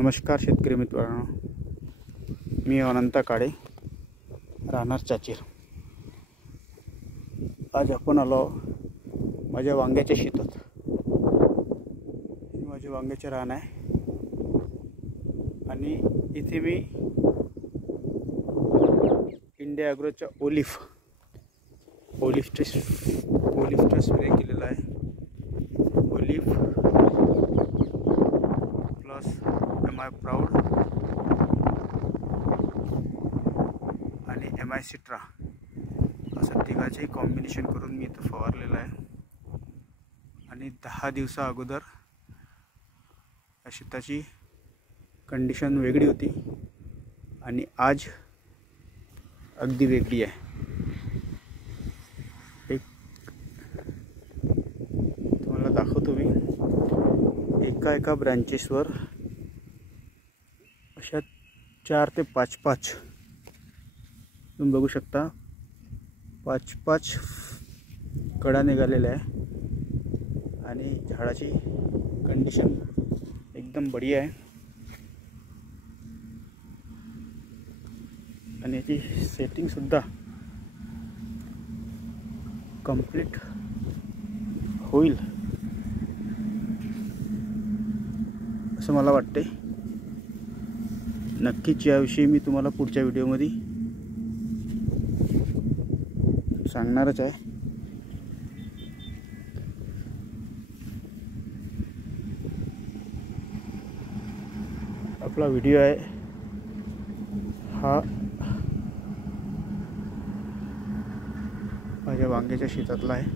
नमस्कार शेतकरी मित्रांनो, मी अनंत काळे, राहणार चाचीर। आज आपण आलो माझ्या वांग्याच्या शेतात। माझे वांग्याचे रान आहे आणि इथे मी इंडिया ॲग्रोचा ओलिफचा स्प्रे केलेला आहे। ओलिफ प्लस एम आय प्राऊड आणि एम आय सिट्रा असं तिघाचे कॉम्बिनेशन करून मी इथं फवारलेलं आहे। आणि 10 दिवसा अगोदर या शेताची कंडिशन वेगळी होती आणि आज अगदी वेगळी आहे। एक तुम्हाला दाखवतो मी, एका ब्रांचेसवर अशा 4 ते 5 तुम्ही बघू शकता, 5 कडा निघालेल्या आहे आणि झाडाची कंडिशन एकदम बढिया आहे आणि याची सेटिंग सुद्धा कंप्लीट होईल असं मला वाटते। नक्कीच याविषयी मी तुम्हाला पुढच्या व्हिडिओमध्ये सांगणारच आहे। आपला व्हिडिओ आहे हा माझ्या वांग्याच्या शेतातला आहे।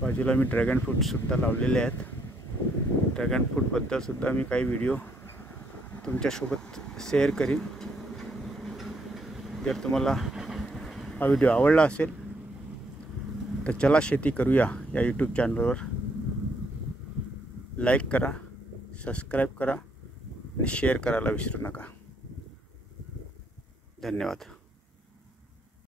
बाजूला मी ड्रॅगन फ्रूट सुद्धा लावलेले आहेत। ड्रॅगन फ्रूट बद्दल सुद्धा मी काही व्हिडिओ तुमच्यासोबत शेअर करीन। जर तुम्हाला हा व्हिडिओ आवडला असेल तर चला शेती करूया या यूट्यूब चॅनलवर लाईक करा, सबस्क्राईब करा आणि शेअर करायला विसरू नका। धन्यवाद।